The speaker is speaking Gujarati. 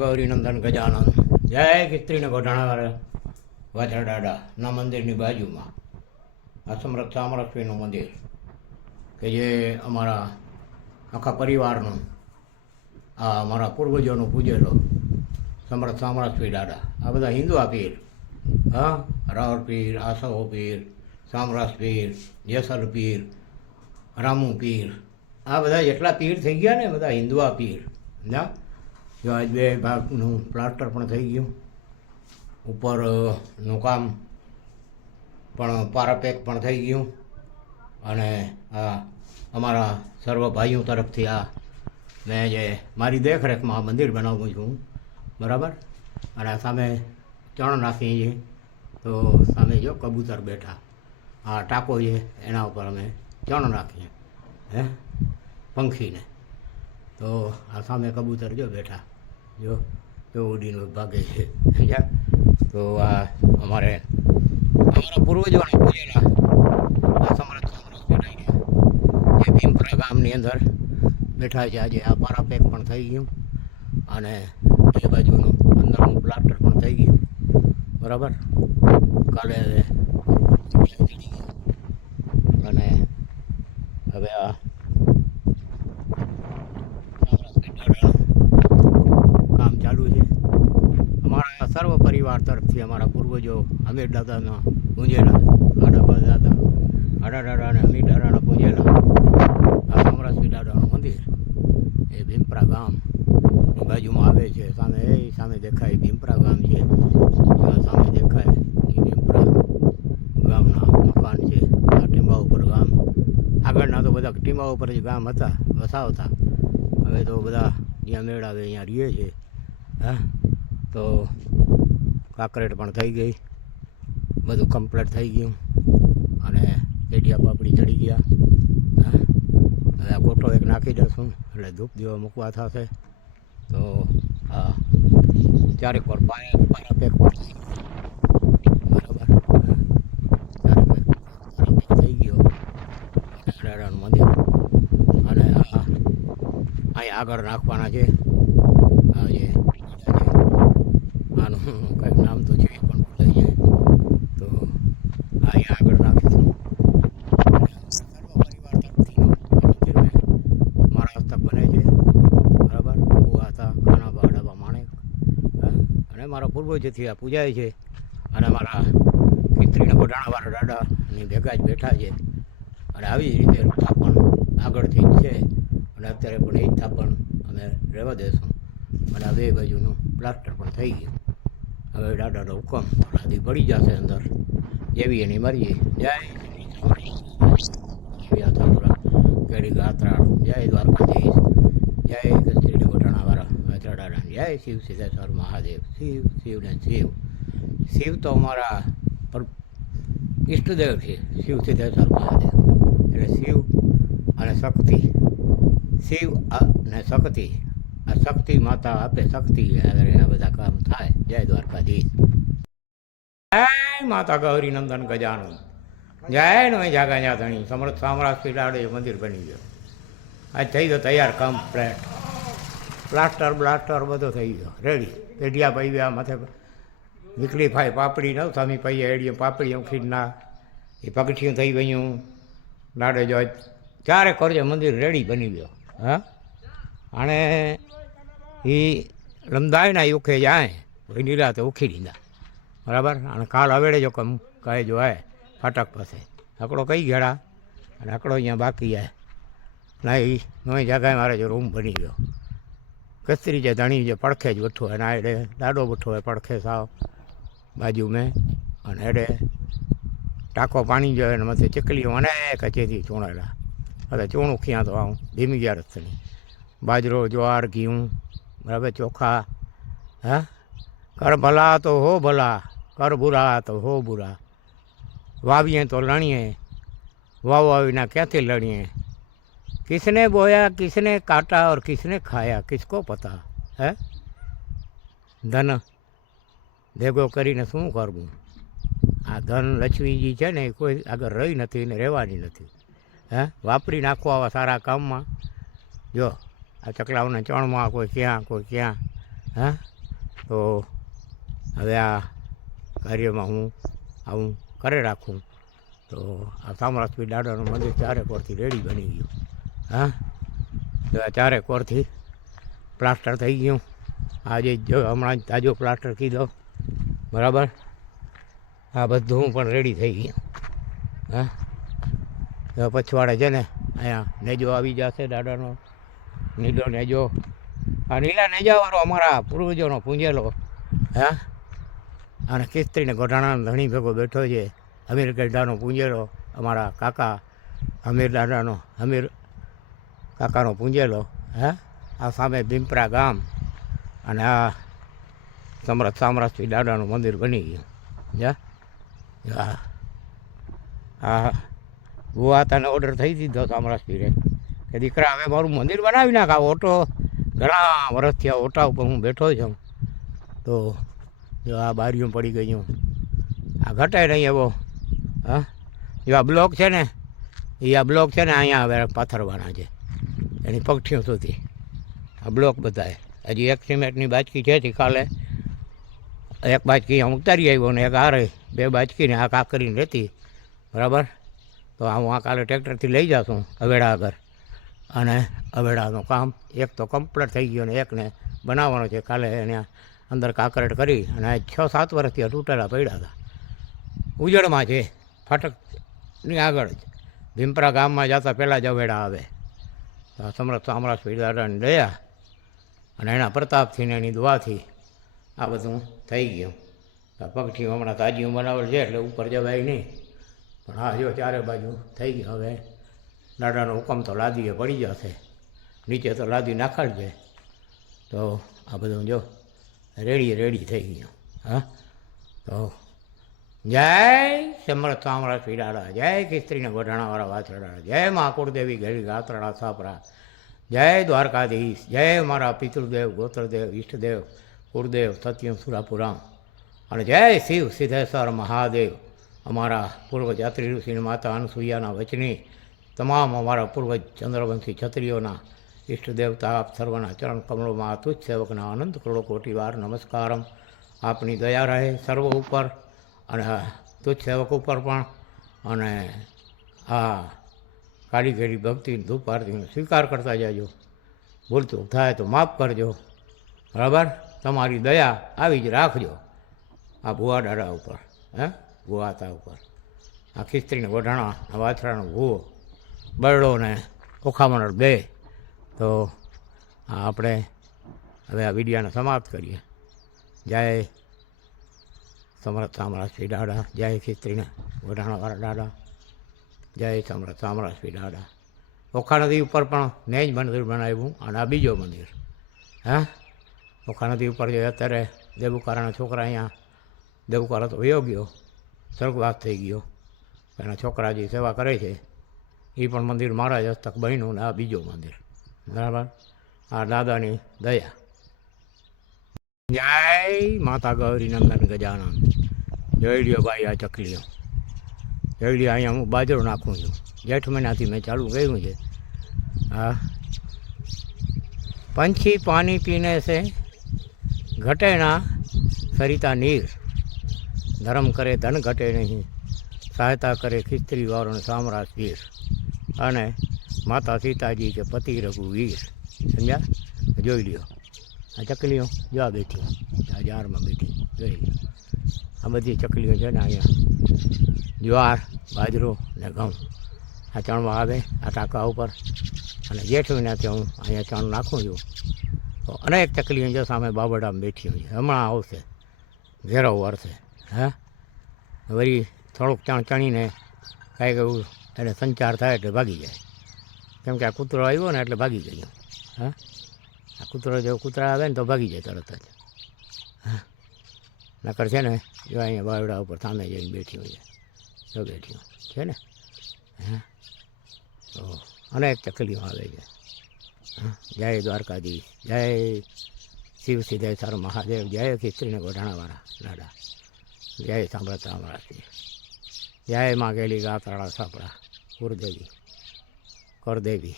ગૌરીનંદન ગજાનંદ જય કિસ્ત્રીને ગોઢાણાવાળા વાછા દાદા ના મંદિરની બાજુમાં। આ સમરથ સામરથવીનું મંદિર, કે જે અમારા આખા પરિવારનું, આ અમારા પૂર્વજોનું પૂજેલો સમરથ સામરથવી દાદા આ બધા હિન્દુ આ પીર, હા, રાવળ પીર, આસવો પીર, સામરાસ પીર, જેસલ પીર, રામુ પીર, આ બધા જેટલા પીર થઈ ગયા ને બધા હિન્દુઆ પીર, ના? જો આજ બે ભાગનું પ્લાસ્ટર પણ થઈ ગયું. ઉપરનું કામ પણ, પારાપેક પણ થઈ ગયું. અને આ અમારા સર્વ ભાઈઓ તરફથી આ મેં જે મારી દેખરેખમાં આ મંદિર બનાવું છું, બરાબર? અને સામે ચણ નાખી છે તો સામે જો કબૂતર બેઠા. આ ટાંકો છે, એના ઉપર અમે ચણ નાખીએ, હે? પંખીને. તો આ સામે કબૂતર જો બેઠા. જો, તો ઉડીને ભાગે છે. તો આ અમારે, અમારા પૂર્વજોને પૂજેલા આ સમરથ સમરથ બેઠા ગયા. એ ભીમપરા ગામની અંદર બેઠા છે. આજે આ પારાપેક પણ થઈ ગયું. અને એ બાજુનું અંદરનું પ્લાસ્ટર પણ થઈ ગયું. બરાબર? કાલે અને હવે આ કામ ચાલુ છે અમારા સર્વ પરિવાર તરફથી અમારા પૂર્વજો અમીર દાદાના પૂંજેલા આડાબા દાદા આડા અને અમીર દાદાના પૂંજેલા આ સમરસવી દાદાનું મંદિર એ ભીમપરા ગામ બાજુમાં આવે છે. સામે એ સામે દેખાય ભીમપરા ગામ છે. સામે દેખાય એ ભીમપરા ગામના મકાન છે. આ ટીંબા ઉપર ગામ. આગળના તો બધા ટીંબા ઉપર જ ગામ હતા વસાવતા હવે તો બધા જ્યાં મેળ આવે અહીંયા રહીએ છે. હા? તો કાંકરેટ પણ થઈ ગઈ. બધું કમ્પ્લીટ થઈ ગયું. અને પેટિયા પાપડી ચડી ગયા. હવે આ કોટો એક નાખી દઈશું. એટલે ધૂપ દીવો મૂકવા થશે. તો, હા. ચારેક વાર પાણી પેક પણ. થઈ બરાબર. ચારેક પેક થઈ ગયો. અને અહીંયા આગળ નાખવાના છે આ જે આનું કંઈક નામ તો છે એ પણ ભૂલાઈ જાય તો અહીં આગળ નાખીશું સર્વ પરિવાર તરફથીનું આ મંદિર મેં મારા હસ્તક બને છે બરાબર ઊભા હતા ખાના બાડાબા માણેક હા અને પૂર્વજથી આ પૂજાય છે અને અમારા પિતરીને ગોઢાણાવાળા દાદાની ભેગા જ બેઠા છે. અને આવી જ રીતે સ્થાપન આગળથી જ છે. અને અત્યારે પણ એ થાપણ અમે રહેવા દેશું. અને આ બે બાજુનું પ્લાસ્ટર પણ થઈ ગયું. હવે દાદાનો હુકમ લાદી પડી જશે અંદર. જેવી એની મરજી. જય એવી આ થાપુરા કેડી ગાત્રાળ જય દ્વારકાધીશ. જય કસ્ત્રી ગોટાણાવાળા વેતરા જય શિવ, સિદ્ધેશ્વર, મહાદેવ. શિવ શિવ ને શિવ. શિવ તો અમારા ઈષ્ટદેવ છે. શિવ, સિદ્ધેશ્વર, મહાદેવ. એટલે શિવ અને શક્તિ. શિવ અને શક્તિ. આ શક્તિ માતા આપે શક્તિ આ બધા કામ થાય. જય દ્વારકાધીશ. જય માતા ગૌરી નંદન ગજાનંદ જય નો જાગા ધણી સમર્થ સામ્રાજ પીડાડે મંદિર બની ગયો. આજ થઈ ગયો તૈયાર કમ્પ્લેટ પ્લાસ્ટર બ્લાસ્ટર બધો થઈ ગયો. રેડી પેઢિયા પૈયા માથે નીકળી ફાય પાપડી ન સામી પૈયા એડીઓ પાપડી ઉખી ના. એ પગથિયું થઈ ગયું. લાડે જો ચારે કરજો મંદિર રેડી બની ગયો. હા? અને એ લમદાયના યુખે જાય. ભાઈ નીલા તો ઉખી દીધા બરાબર? અને કાલ હવેડે જો કમ કહે જો આય, ફાટક પાસે. આકડો કઈ ગેડા? અને આકડો અહીંયા બાકી જાય ના એ નવી જગાએ મારે જો રૂમ બની ગયો. કસ્તરી જે ધણી જે પડખે જ વઠો આ એડે દાડો વઠો હોય પડખે સાવ બાજુ મેં અને એડે ટાંકો પાણી જોઈએ અને મથે ચકલીઓ અનેક ચેથી ચોણેલા હવે ચોણું ક્યાં તો આવું? ધીમી ગયા રસ્તની બાજરો, જ્વાર, ઘીઉં, બરાબર? ચોખા, હા? કર ભલા તો હો ભલા, કર બુરા તો હો બુરા. વાવીએ તો લણીએ, વાવ વાવીના ક્યાંથી લણીએ? किसने बोया किसने काटा और किसने खाया किसको पता है ધન ભેગો કરીને શું કરવું આ ધન લક્ષ્મીજી છે ને એ કોઈ આગળ રહી નથી ને રહેવાની નથી હે વાપરી નાખો આવા સારા કામમાં જો આ ચકલાઓને ચણમાં કોઈ ક્યાં કોઈ ક્યાં હા તો હવે આ કાર્યમાં હું આવું કરે રાખું તો આ સામરાજપીર દાદાનું મંદિર ચારે કોરથી રેડી બની ગયું હા? તો આ ચારે કોરથી પ્લાસ્ટર થઈ ગયું. આજે જો હમણાં તાજો પ્લાસ્ટર કીધો. બરાબર? આ બધું પણ રેડી થઈ ગયું. હા? તો પછવાડે છે ને, અહીંયા નેજો આવી જશે, દાદાનો. નીલો નેજો. આ નીલા નેજાવાળો અમારા પૂર્વજોનો પૂંજેલો. હા? અને કિસ્ત્રીને ગોઢાણાનો ધણી ભેગો બેઠો છે. અમીર ગઢડાનો પૂંજેલો. અમારા કાકા અમીર દાદાનો, અમીર કાકાનો પૂંજેલો, હે? આ સામે ભીમપરા ગામ અને આ સમરથ સામ્રાજ્ય દાદાનું મંદિર બની ગયું. જા. હા. હા. ગુવા તને ઓર્ડર થઈ દીધો સામ્રાજપીરે કે દીકરા, હવે મારું મંદિર બનાવી નાખ. આ ઓટો ઘણા વર્ષથી આ ઓટા ઉપર હું બેઠો છું. તો જો આ બારીઓ પડી ગયું આ ઘટાય નહીં એવો. હા? આ બ્લોક છે ને? એ આ બ્લોક છે ને? અહીંયા હવે પાથરવાના છે. એની પગઠીઓ સુધી. આ બ્લોક બધાએ હજી એક સિમેન્ટની બાચકી છે કાલે. એક બાચકી હું ઉતારી આવ્યો ને એક આ રહી બે બાચકીને આ કા કરીને રહેતી બરાબર? તો હું આ કાલે ટ્રેક્ટરથી લઈ જાશું અવેડા આગળ. અને અવેડાનું કામ એક તો કમ્પ્લીટ થઈ ગયો ને એકને બનાવવાનો છે. કાલે એને અંદર કાકરેટ કરી અને છ સાત વર્ષથી તૂટેલા પડ્યા હતા. ઉજળમાં છે. ફાટકની આગળ જ. ભીમપરા ગામમાં જતા પહેલાં જ અવેડા આવે. સમરથ સામ્રાજ દાદાની દયા અને એના પ્રતાપથી ને એની દુઆથી આ બધું થઈ ગયું. આ પગથી હમણાં તાજીયું બનાવેલ છે એટલે ઉપર જવાય નહીં. પણ હા જો ચારે બાજુ થઈ ગયું. હવે દાદાનો હુકમ તો લાદીએ પડી જશે. નીચે તો લાદી નાખાડજે. તો આ બધું જો રેડી રેડી થઈ ગયું. હા? તો જય સમરથ સામરા પીડાડા જય કિસ્ત્રીને ગોઢાણાવાળા વાછરાળા જય મહાકુળદેવી ઘેરી ગાત્રડા સાપરા, જય દ્વારકાધીશ, જય મારા પિતૃદેવ, ગોત્રદેવ, ઈષ્ટદેવ, કુળદેવ, સત્યમ સુરાપુરામ, અને જય શિવ સિદ્ધેશ્વર મહાદેવ, અમારા પૂર્વ જાત્રી ઋષિની માતા અનસુઈયાના વચની, તમામ અમારા પૂર્વજ ચંદ્રવંશી છત્રીઓના ઈષ્ટદેવતા આપ સર્વના ચરણ કમળોમાં તુજ સેવકના અનંત કરોડો કોટી વાર નમસ્કારમ. આપની દયા રહે સર્વ ઉપર. અને તુજ સેવક ઉપર પણ અને આ કાળી ઘડી ભક્તિ ધૂપ આરતીનો સ્વીકાર કરતા જાજો. ભૂલતું થાય તો માફ કરજો. બરાબર? તમારી દયા આવી જ રાખજો. આ ભુવા દાડા ઉપર, હે? ભૂવાતા ઉપર. આ ખિસ્ત્રીને વઢાણા વાછરાનો ભૂવો, બરડો ને ઓખામણ બે. તો આપણે હવે આ વિડીયાને સમાપ્ત કરીએ. જય સમરથ સામરાજ દાડા જય ખેત્રીના વઢાણાવાળા દાડા જય સમરથ સામરાજ દાડા ઓખા નદી ઉપર પણ મેં જ મંદિર બનાવ્યું અને આ બીજો મંદિર. હા? ઓખા નદી ઉપર જે અત્યારે દેવુકારાના છોકરા અહીંયા, દેવુકારા તો વયો ગયો. સ્વર્ગવાસ થઈ ગયો. એના છોકરા જે સેવા કરે છે એ પણ મંદિર મારા જ હસ્તક બન્યું ને આ બીજો મંદિર. બરાબર? આ દાદાની દયા. જય માતા ગૌરી નંદન ગજાનન. જય લ્યો ભાઈ, આ ચકલીઓ જય લ્યો, અહીંયા હું બાજરો નાખું છું. જેઠ મહિનાથી મેં ચાલુ કર્યું છે. હા. પંછી પાણી પીને છે ઘટેના સરિતા નીર. ધર્મ કરે, ધન ઘટે નહીં. સહાયતા કરે ખિસ્ત્રી વારણ સામ્રાજ વીર. અને માતા સીતાજી કે પતિ રઘુવીર સમજ્યા? જોઈ લ્યો. આ ચકલીઓ જોવા બેઠી. આ જારમાં બેઠી. જોઈ આ બધી ચકલીઓ છે ને અહીંયા. જ્વાર, બાજરો ને ઘઉં. આ ચણમાં આવે, આ ટાંકા ઉપર. અને જેઠ મહિનાથી હું અહીંયા ચણ નાખું છું. તો અનેક ચકલીઓ છે, સામે બાબડામાં બેઠી હોય હમણાં આવશે. ઘેરો વરસે. હે? વળી થોડુંક ચણ ચણીને કાંઈક એવું એને સંચાર થાય એટલે ભાગી જાય. કેમ કે આ કૂતરો આવ્યો ને એટલે ભાગી ગયો. હા? આ કૂતરો જેવો કૂતરા આવે ને તો ભાગી જાય તરત જ. હા. નકર છે ને, જો અહીંયા બાવડા ઉપર સામે જઈને બેઠી હોય જો બેઠી હોય. છે ને? હા. તો અનેક તકલીફો આવે છે. જય દ્વારકાધીશ. જય શિવ સિદ્ધેશ્વર મહાદેવ. જય ખિસ્ત્રીને ગોઢાણાવાળા લાડા જય સાંભળતા અમારાથી જય માગેલી ગાતરાળા સાપડા કુરદેવી કરદેવી.